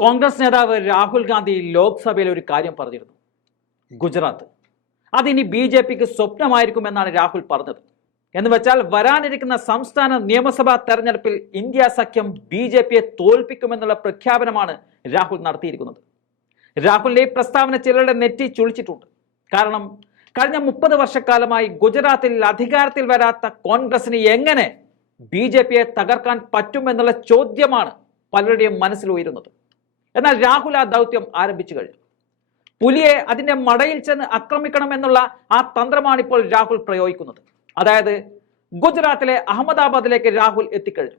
കോൺഗ്രസ് നേതാവ് രാഹുൽ ഗാന്ധി ലോക്സഭയിൽ ഒരു കാര്യം പറഞ്ഞിരുന്നു. ഗുജറാത്ത്. അതിനി ബി ജെ പിക്ക് സ്വപ്നമായിരിക്കുമെന്നാണ് രാഹുൽ പറഞ്ഞത്. എന്ന് വെച്ചാൽ വരാനിരിക്കുന്ന സംസ്ഥാന നിയമസഭാ തെരഞ്ഞെടുപ്പിൽ ഇന്ത്യ സഖ്യം ബി ജെ പിയെ തോൽപ്പിക്കുമെന്നുള്ള പ്രഖ്യാപനമാണ് രാഹുൽ നടത്തിയിരിക്കുന്നത്. രാഹുലിന്റെ ഈ പ്രസ്താവന ചിലരുടെ നെറ്റി ചുളിച്ചിട്ടുണ്ട്. കാരണം കഴിഞ്ഞ മുപ്പത് വർഷക്കാലമായി ഗുജറാത്തിൽ അധികാരത്തിൽ വരാത്ത കോൺഗ്രസിന് എങ്ങനെ ബി ജെ പിയെ തകർക്കാൻ പറ്റുമെന്നുള്ള ചോദ്യമാണ് പലരുടെയും മനസ്സിൽ ഉയരുന്നത്. എന്നാൽ രാഹുൽ ആ ദൗത്യം ആരംഭിച്ചു കഴിഞ്ഞു. പുലിയെ അതിന്റെ മടയിൽ ചെന്ന് ആക്രമിക്കണം എന്നുള്ള ആ തന്ത്രമാണ് ഇപ്പോൾ രാഹുൽ പ്രയോഗിക്കുന്നത്. അതായത് ഗുജറാത്തിലെ അഹമ്മദാബാദിലേക്ക് രാഹുൽ എത്തിക്കഴിഞ്ഞു.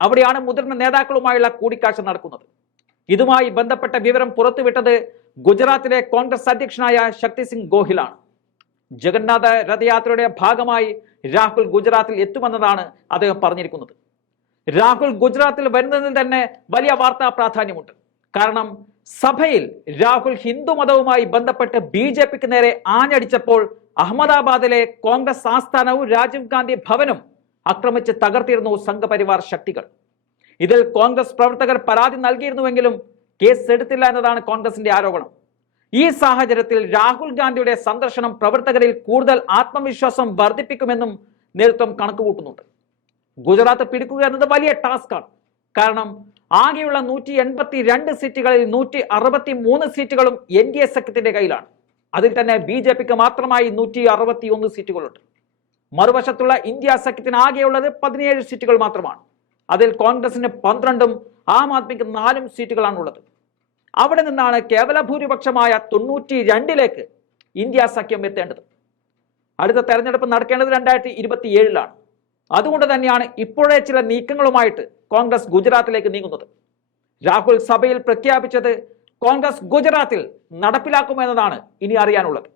അവിടെയാണ് മുതിർന്ന നേതാക്കളുമായുള്ള കൂടിക്കാഴ്ച നടക്കുന്നത്. ഇതുമായി ബന്ധപ്പെട്ട വിവരം പുറത്തുവിട്ടത് ഗുജറാത്തിലെ കോൺഗ്രസ് അധ്യക്ഷനായ ശക്തി സിംഗ് ഗോഹിലാണ്. ജഗന്നാഥ രഥയാത്രയുടെ ഭാഗമായി രാഹുൽ ഗുജറാത്തിൽ എത്തുമെന്നതാണ് അദ്ദേഹം പറഞ്ഞിരിക്കുന്നത്. രാഹുൽ ഗുജറാത്തിൽ വരുന്നതിൽ തന്നെ വലിയ വാർത്താ പ്രാധാന്യമുണ്ട്. കാരണം സഭയിൽ രാഹുൽ ഹിന്ദു മതവുമായി ബന്ധപ്പെട്ട് ബി ജെ പിക്ക് നേരെ ആഞ്ഞടിച്ചപ്പോൾ അഹമ്മദാബാദിലെ കോൺഗ്രസ് ആസ്ഥാനവും രാജീവ് ഗാന്ധി ഭവനും ആക്രമിച്ച് തകർത്തിരുന്നു സംഘപരിവാർ ശക്തികൾ. ഇതിൽ കോൺഗ്രസ് പ്രവർത്തകർ പരാതി നൽകിയിരുന്നുവെങ്കിലും കേസ് എടുത്തില്ല എന്നതാണ് കോൺഗ്രസിന്റെ ആരോപണം. ഈ സാഹചര്യത്തിൽ രാഹുൽ ഗാന്ധിയുടെ സന്ദർശനം പ്രവർത്തകരിൽ കൂടുതൽ ആത്മവിശ്വാസം വർദ്ധിപ്പിക്കുമെന്നും നേതൃത്വം കണക്കുകൂട്ടുന്നുണ്ട്. ഗുജറാത്ത് പിടിക്കുക എന്നത് വലിയ ടാസ്ക്കാണ്. കാരണം ആകെയുള്ള നൂറ്റി എൺപത്തി രണ്ട് സീറ്റുകളിൽ നൂറ്റി അറുപത്തി മൂന്ന് സീറ്റുകളും എൻ ഡി എ സഖ്യത്തിന്റെ കയ്യിലാണ്. അതിൽ തന്നെ ബി ജെ പിക്ക് മാത്രമായി നൂറ്റി അറുപത്തി ഒന്ന് സീറ്റുകളുണ്ട്. മറുവശത്തുള്ള ഇന്ത്യ സഖ്യത്തിന് ആകെയുള്ളത് പതിനേഴ് സീറ്റുകൾ മാത്രമാണ്. അതിൽ കോൺഗ്രസിന് പന്ത്രണ്ടും ആം ആദ്മിക്ക് നാലും സീറ്റുകളാണുള്ളത്. അവിടെ നിന്നാണ് കേവല ഭൂരിപക്ഷമായ തൊണ്ണൂറ്റി രണ്ടിലേക്ക് ഇന്ത്യ സഖ്യം എത്തേണ്ടത്. അടുത്ത തെരഞ്ഞെടുപ്പ് നടക്കേണ്ടത് രണ്ടായിരത്തി ഇരുപത്തി ഏഴിലാണ് അതുകൊണ്ട് തന്നെയാണ് ഇപ്പോഴേ ചില നീക്കങ്ങളുമായിട്ട് കോൺഗ്രസ് ഗുജറാത്തിലേക്ക് നീങ്ങുന്നത്. രാഹുൽ സഭയിൽ പ്രഖ്യാപിച്ചത് കോൺഗ്രസ് ഗുജറാത്തിൽ നടപ്പിലാക്കുമെന്നതാണ് ഇനി അറിയാനുള്ളത്.